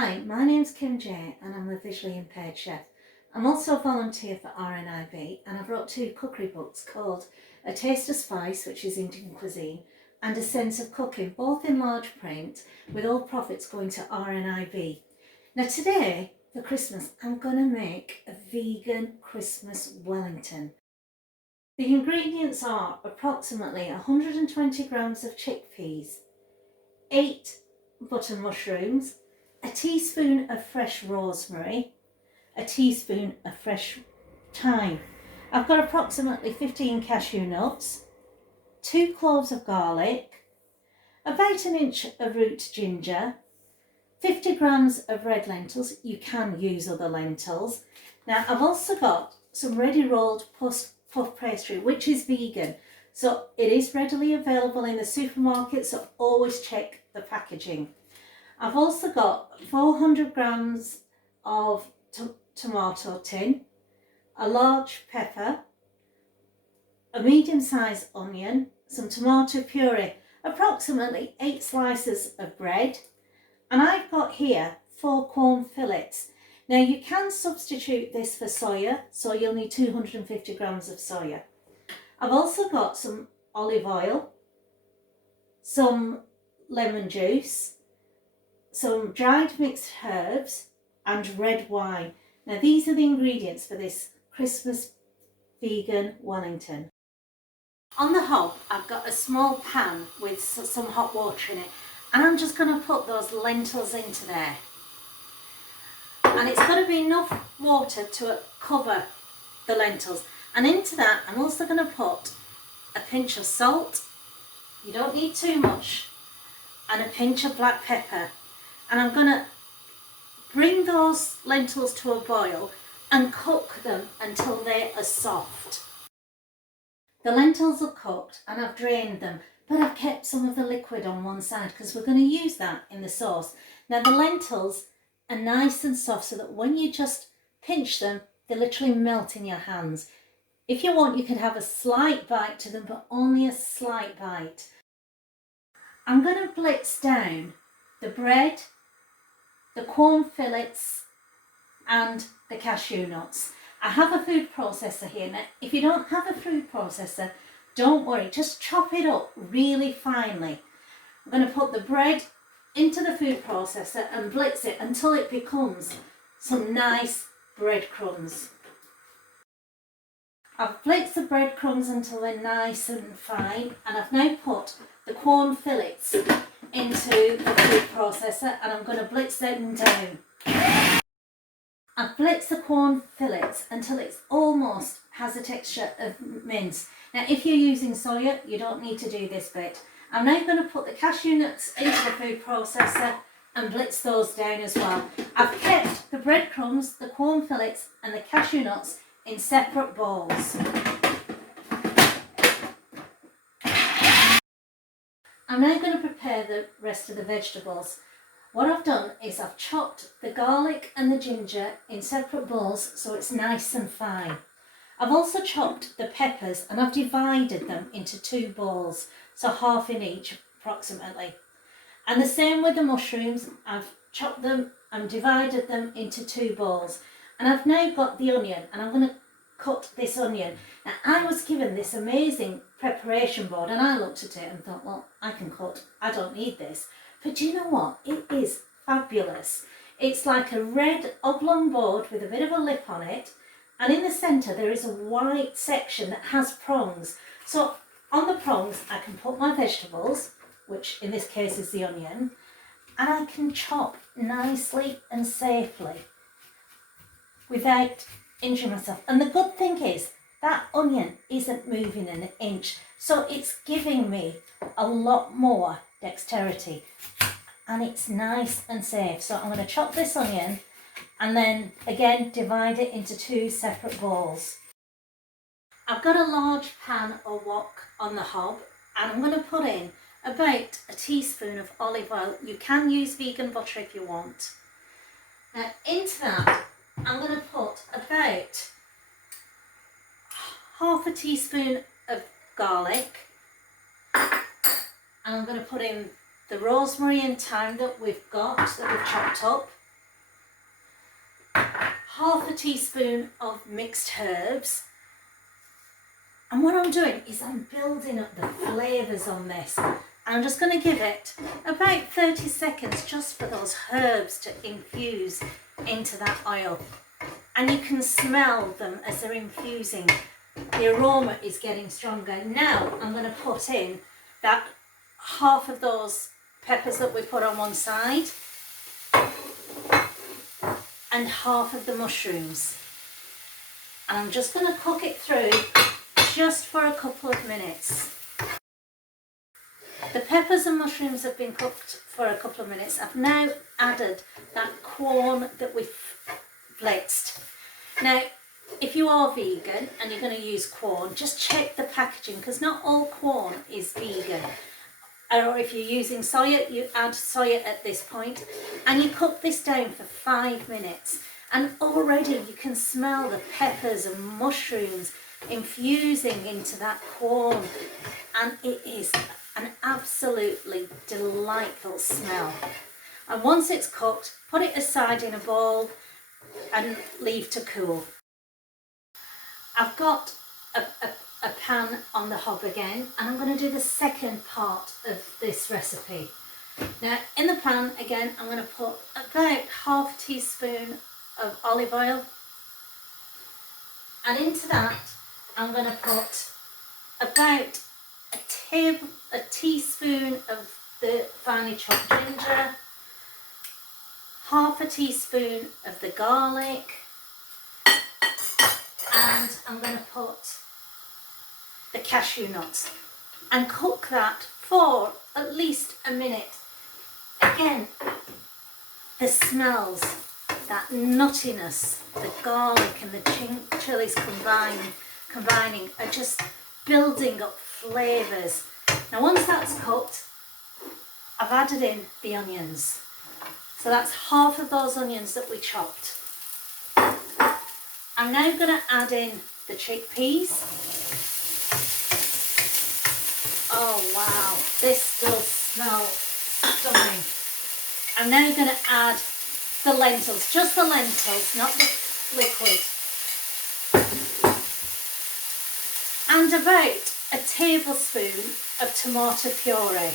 Hi, my name's Kim J and I'm a visually impaired chef. I'm also a volunteer for RNIB and I've wrote 2 cookery books called A Taste of Spice, which is Indian cuisine, and A Sense of Cooking, both in large print, with all profits going to RNIB. Now today, for Christmas, I'm going to make a vegan Christmas Wellington. The ingredients are approximately 120 grams of chickpeas, 8 button mushrooms, a teaspoon of fresh rosemary, a teaspoon of fresh thyme. I've got approximately 15 cashew nuts, 2 cloves of garlic, about an inch of root ginger, 50 grams of red lentils. You can use other lentils. Now I've also got some ready rolled puff pastry, which is vegan, so it is readily available in the supermarket, so always check the packaging. I've also got 400 grams of tomato tin, a large pepper, a medium-sized onion, some tomato puree, approximately 8 slices of bread, and I've got here 4 Quorn fillets. Now you can substitute this for soya, so you'll need 250 grams of soya. I've also got some olive oil, some lemon juice, some dried mixed herbs and red wine. Now these are the ingredients for this Christmas vegan Wellington. On the hob I've got a small pan with some hot water in it, and I'm just going to put those lentils into there. And it's got to be enough water to cover the lentils, and into that I'm also going to put a pinch of salt, you don't need too much, and a pinch of black pepper. And I'm going to bring those lentils to a boil and cook them until they are soft. The lentils are cooked and I've drained them, but I've kept some of the liquid on one side because we're going to use that in the sauce. Now the lentils are nice and soft so that when you just pinch them, they literally melt in your hands. If you want, you can have a slight bite to them, but only a slight bite. I'm going to blitz down the bread, the Quorn fillets and the cashew nuts. I have a food processor here. Now, if you don't have a food processor, don't worry, just chop it up really finely. I'm going to put the bread into the food processor and blitz it until it becomes some nice breadcrumbs. I've blitzed the breadcrumbs until they're nice and fine, and I've now put the Quorn fillets into the food processor and I'm going to blitz them down. I've blitzed the Quorn fillets until it almost has a texture of mince. Now if you're using soya, you don't need to do this bit. I'm now going to put the cashew nuts into the food processor and blitz those down as well. I've kept the breadcrumbs, the Quorn fillets and the cashew nuts in separate bowls. I'm now going to prepare the rest of the vegetables. What I've done is I've chopped the garlic and the ginger in separate bowls so it's nice and fine. I've also chopped the peppers and I've divided them into 2 bowls, so half in each approximately. And the same with the mushrooms, I've chopped them and divided them into 2 bowls. And I've now got the onion and I'm going to cut this onion. Now I was given this amazing preparation board and I looked at it and thought, well, I can cut, I don't need this. But do you know what? It is fabulous. It's like a red oblong board with a bit of a lip on it, and in the centre there is a white section that has prongs. So on the prongs I can put my vegetables, which in this case is the onion, and I can chop nicely and safely without injuring myself. And the good thing is that onion isn't moving an inch, so it's giving me a lot more dexterity and it's nice and safe. So I'm going to chop this onion and then again divide it into 2 separate bowls. I've got a large pan or wok on the hob and I'm going to put in about a teaspoon of olive oil. You can use vegan butter if you want. Now into that I'm going to put about half a teaspoon of garlic, and I'm going to put in the rosemary and thyme that we've chopped up. half a teaspoon of mixed herbs. And what I'm doing is I'm building up the flavours on this. And I'm just going to give it about 30 seconds just for those herbs to infuse into that oil. And you can smell them as they're infusing. The aroma is getting stronger. Now I'm going to put in that half of those peppers that we put on one side and half of the mushrooms. And I'm just going to cook it through just for a couple of minutes. The peppers and mushrooms have been cooked for a couple of minutes. I've now added that Quorn that we've blitzed. Now, if you are vegan and you're going to use Quorn, just check the packaging because not all Quorn is vegan. Or if you're using soya, you add soya at this point and you cook this down for 5 minutes. And already you can smell the peppers and mushrooms infusing into that Quorn, and it is an absolutely delightful smell. And once it's cooked, put it aside in a bowl and leave to cool. I've got a pan on the hob again, and I'm going to do the second part of this recipe. Now in the pan again, I'm going to put about half a teaspoon of olive oil, and into that I'm going to put about a teaspoon of the finely chopped ginger, half a teaspoon of the garlic, and I'm going to put the cashew nuts and cook that for at least a minute. Again, the smells, that nuttiness, the garlic and the chilies combining are just building up flavours. Now once that's cooked, I've added in the onions. So that's half of those onions that we chopped. I'm now going to add in the chickpeas. Oh wow, this does smell stunning. I'm now going to add the lentils, just the lentils, not the liquid. And about a tablespoon of tomato puree.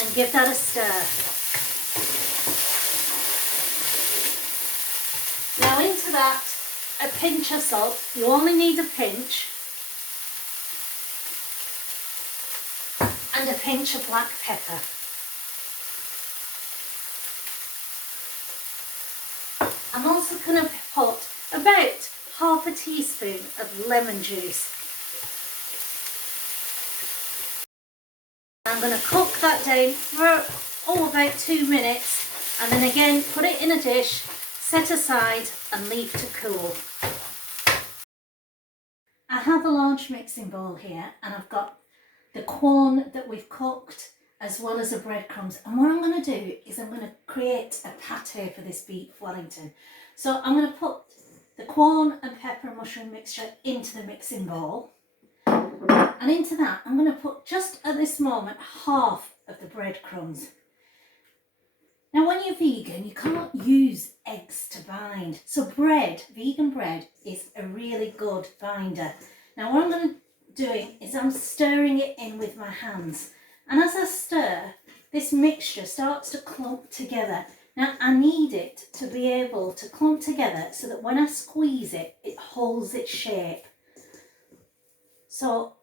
And give that a stir. Now into that, a pinch of salt. You only need a pinch. And a pinch of black pepper. I'm also going to put about half a teaspoon of lemon juice. I'm going to cook that down for about 2 minutes, and then again put it in a dish, set aside and leave to cool. I have a large mixing bowl here, and I've got the Quorn that we've cooked as well as the breadcrumbs, and what I'm going to do is I'm going to create a pate for this beef Wellington. So I'm going to put the Quorn and pepper and mushroom mixture into the mixing bowl, and into that I'm going to put, just at this moment, half of the breadcrumbs. Now when you're vegan, you can't use eggs to bind, so bread, vegan bread, is a really good binder. Now what I'm going to doing is I'm stirring it in with my hands, and as I stir, this mixture starts to clump together. Now I need it to be able to clump together so that when I squeeze it, it holds its shape. So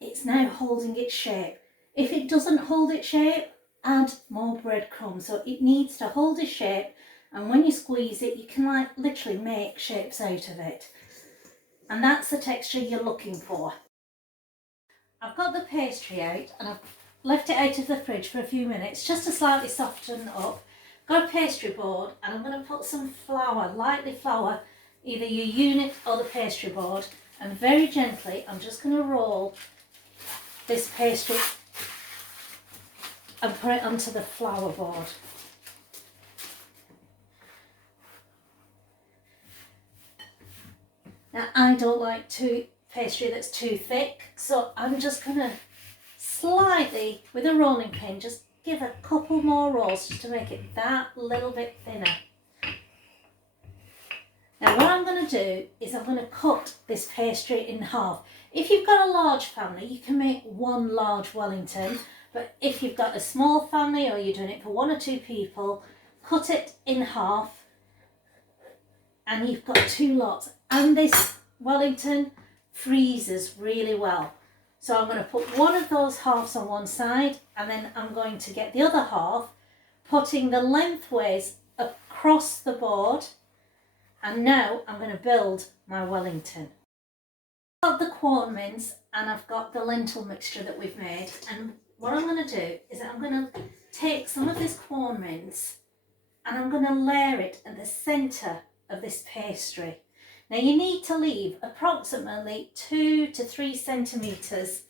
it's now holding its shape. If it doesn't hold its shape, add more breadcrumbs. So it needs to hold its shape, and when you squeeze it, you can like literally make shapes out of it. And that's the texture you're looking for. I've got the pastry out, and I've left it out of the fridge for a few minutes just to slightly soften up. Got a pastry board, and I'm going to put some flour, lightly flour, either your unit or the pastry board, and very gently I'm just going to roll this pastry and put it onto the flour board. Now I don't like pastry that's too thick, so I'm just going to slightly, with a rolling pin, just give a couple more rolls just to make it that little bit thinner. Now what I'm going to do is I'm going to cut this pastry in half. If you've got a large family, you can make one large Wellington, but if you've got a small family or you're doing it for 1 or 2 people, cut it in half and you've got 2 lots. And this Wellington freezes really well. So I'm going to put one of those halves on one side and then I'm going to get the other half, putting the lengthways across the board. And now I'm going to build my Wellington. I've got the Quorn mince and I've got the lentil mixture that we've made, and what I'm going to do is I'm going to take some of this Quorn mince and I'm going to layer it at the centre of this pastry. Now you need to leave approximately 2 to 3 centimetres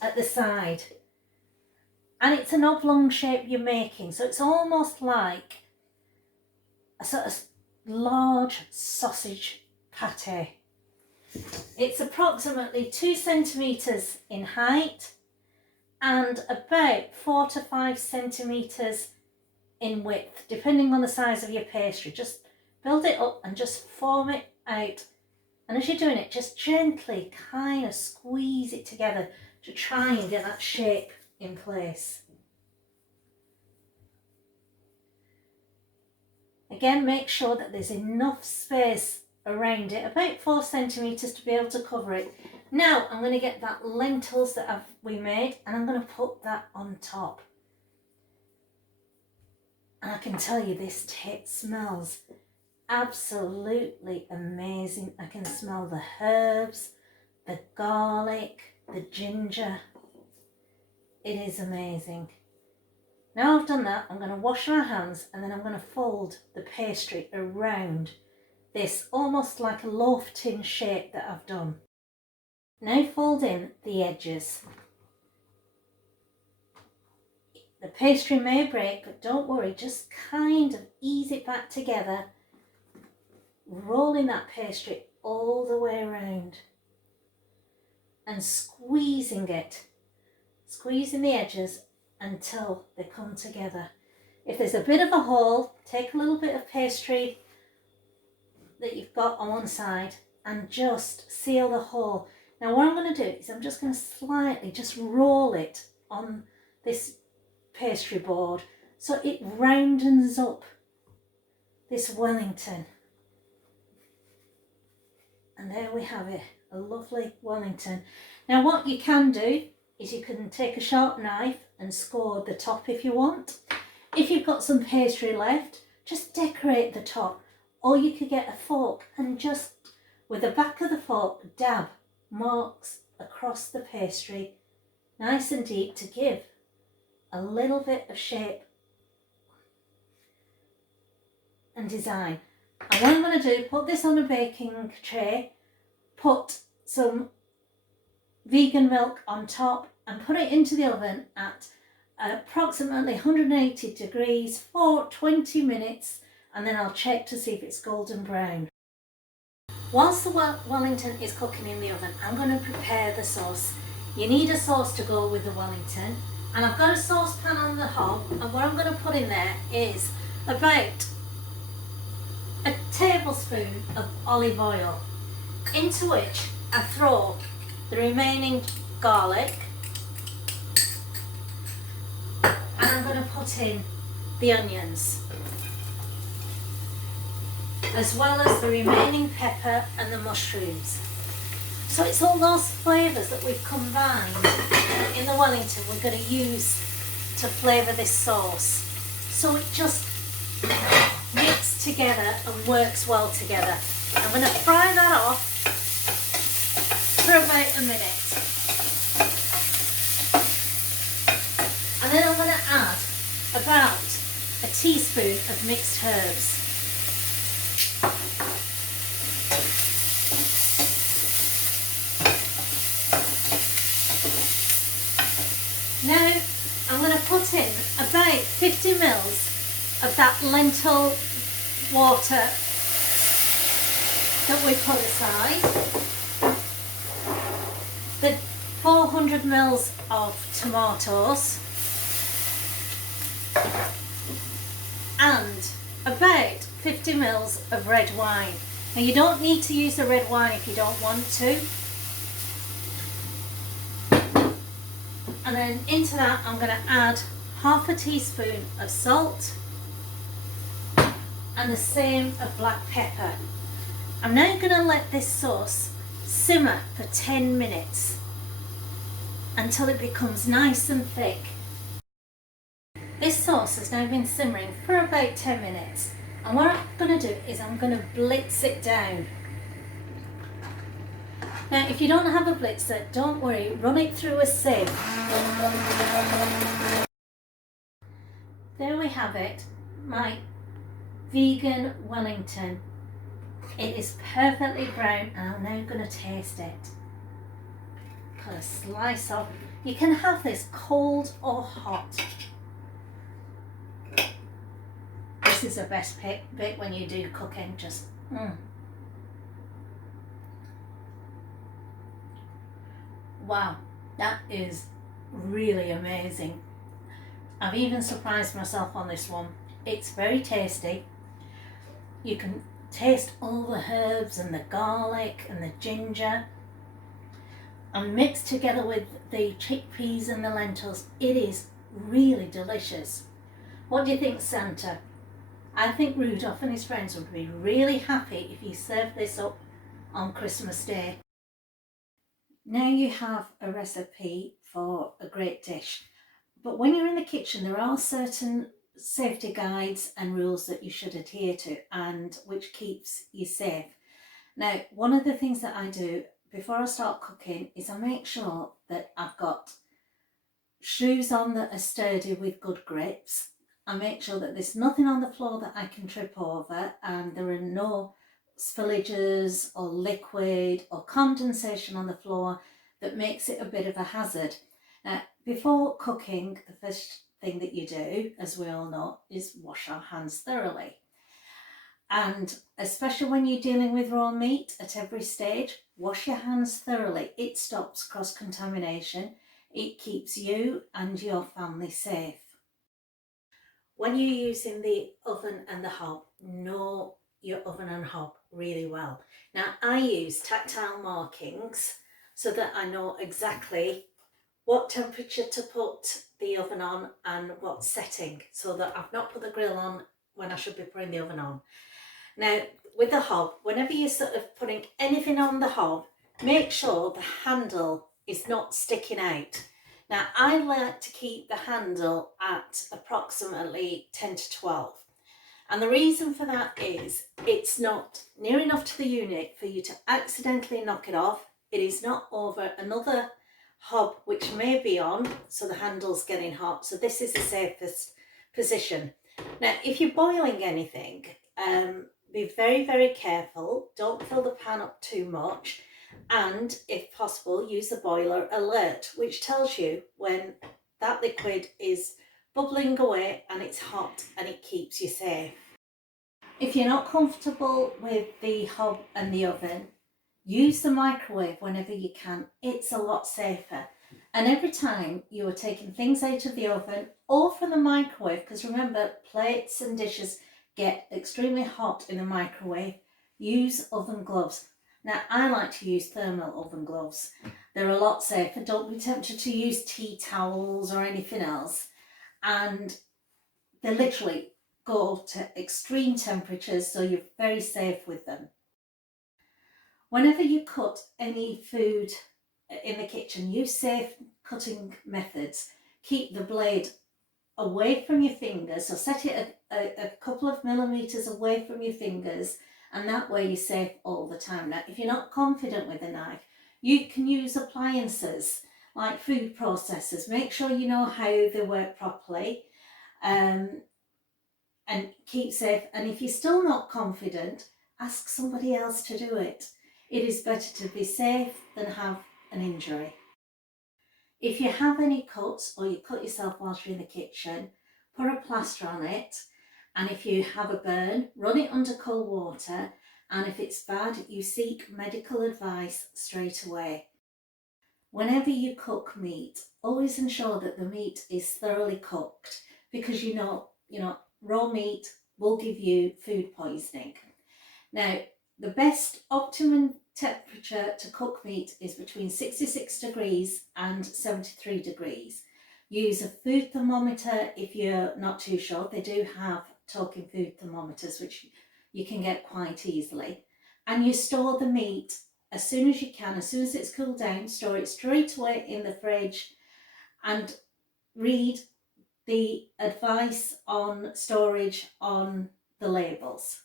at the side, and it's an oblong shape you're making, so it's almost like a sort of large sausage pate. It's approximately 2 centimetres in height and about 4 to 5 centimetres in width, depending on the size of your pastry. Just build it up and just form it out, and as you're doing it, just gently kind of squeeze it together to try and get that shape in place. Again, make sure that there's enough space around it, about 4 centimetres to be able to cover it. Now I'm going to get that lentils that we made and I'm going to put that on top. And I can tell you this smells absolutely amazing. I can smell the herbs, the garlic, the ginger. It is amazing. Now I've done that, I'm going to wash my hands and then I'm going to fold the pastry around this, almost like a loaf tin shape that I've done. Now fold in the edges. The pastry may break, but don't worry, just kind of ease it back together, rolling that pastry all the way around and squeezing it, squeezing the edges until they come together. If there's a bit of a hole, take a little bit of pastry that you've got on one side and just seal the hole. Now what I'm going to do is I'm just going to slightly just roll it on this pastry board so it roundens up this Wellington. And there we have it, a lovely Wellington. Now what you can do is you can take a sharp knife and score the top if you want. If you've got some pastry left, just decorate the top. Or you could get a fork and just, with the back of the fork, dab marks across the pastry, nice and deep, to give a little bit of shape and design. And what I'm going to do, put this on a baking tray, put some vegan milk on top and put it into the oven at approximately 180 degrees for 20 minutes, and then I'll check to see if it's golden brown. Whilst the Wellington is cooking in the oven, I'm going to prepare the sauce. You need a sauce to go with the Wellington, and I've got a saucepan on the hob, and what I'm going to put in there is about a tablespoon of olive oil, into which I throw the remaining garlic, and I'm going to put in the onions, as well as the remaining pepper and the mushrooms. So it's all those flavours that we've combined in the Wellington we're going to use to flavour this sauce. So it just mixes together and works well together. I'm going to fry that off for about a minute. And then I'm going to add about a teaspoon of mixed herbs. Now I'm going to put in about 50 mils of that lentil water that we put aside, the 400 mils of tomatoes, and about 50 mils of red wine. Now you don't need to use the red wine if you don't want to. And then into that I'm going to add half a teaspoon of salt and the same of black pepper. I'm now going to let this sauce simmer for 10 minutes until it becomes nice and thick. This sauce has now been simmering for about 10 minutes, and what I'm going to do is I'm going to blitz it down. Now if you don't have a blitzer, don't worry, run it through a sieve. There we have it, my vegan Wellington. It is perfectly brown and I'm now going to taste it. Cut a slice off. You can have this cold or hot. This is the best bit when you do cooking, just Wow, that is really amazing. I've even surprised myself on this one. It's very tasty. You can taste all the herbs and the garlic and the ginger, and mixed together with the chickpeas and the lentils. It is really delicious. What do you think, Santa? I think Rudolph and his friends would be really happy if you served this up on Christmas Day. Now you have a recipe for a great dish, but when you're in the kitchen there are certain safety guides and rules that you should adhere to, and which keeps you safe. Now, one of the things that I do before I start cooking is I make sure that I've got shoes on that are sturdy with good grips. I make sure that there's nothing on the floor that I can trip over, and there are no spillages or liquid or condensation on the floor that makes it a bit of a hazard. Now, before cooking, the first thing that you do, as we all know, is wash our hands thoroughly. And especially when you're dealing with raw meat, at every stage, wash your hands thoroughly. It stops cross-contamination. It keeps you and your family safe. When you're using the oven and the hob, know your oven and hob really well. Now, I use tactile markings so that I know exactly what temperature to put the oven on and what setting, so that I've not put the grill on when I should be putting the oven on. Now, with the hob, whenever you're sort of putting anything on the hob, make sure the handle is not sticking out. Now, I like to keep the handle at approximately 10 to 12. And the reason for that is it's not near enough to the unit for you to accidentally knock it off. It is not over another hob which may be on, so the handle's getting hot. So this is the safest position. Now, if you're boiling anything, be very, very careful. Don't fill the pan up too much. And if possible, use the boiler alert, which tells you when that liquid is bubbling away and it's hot, and it keeps you safe. If you're not comfortable with the hob and the oven, use the microwave whenever you can. It's a lot safer. And every time you are taking things out of the oven or from the microwave, because remember, plates and dishes get extremely hot in the microwave, use oven gloves. Now, I like to use thermal oven gloves. They're a lot safer. Don't be tempted to use tea towels or anything else. And they literally go to extreme temperatures, so you're very safe with them. Whenever you cut any food in the kitchen, use safe cutting methods. Keep the blade away from your fingers, so set it a couple of millimeters away from your fingers, and that way you're safe all the time. Now, if you're not confident with a knife, you can use appliances like food processors. Make sure you know how they work properly, and keep safe. And if you're still not confident, ask somebody else to do it. It is better to be safe than have an injury. If you have any cuts or you cut yourself whilst you're in the kitchen, put a plaster on it. And if you have a burn, run it under cold water. And if it's bad, you seek medical advice straight away. Whenever you cook meat, always ensure that the meat is thoroughly cooked, because raw meat will give you food poisoning. Now, the best optimum temperature to cook meat is between 66 degrees and 73 degrees. Use a food thermometer if you're not too sure. They do have talking food thermometers, which you can get quite easily. And you store the meat as soon as you can. As soon as it's cooled down, store it straight away in the fridge and read the advice on storage on the labels.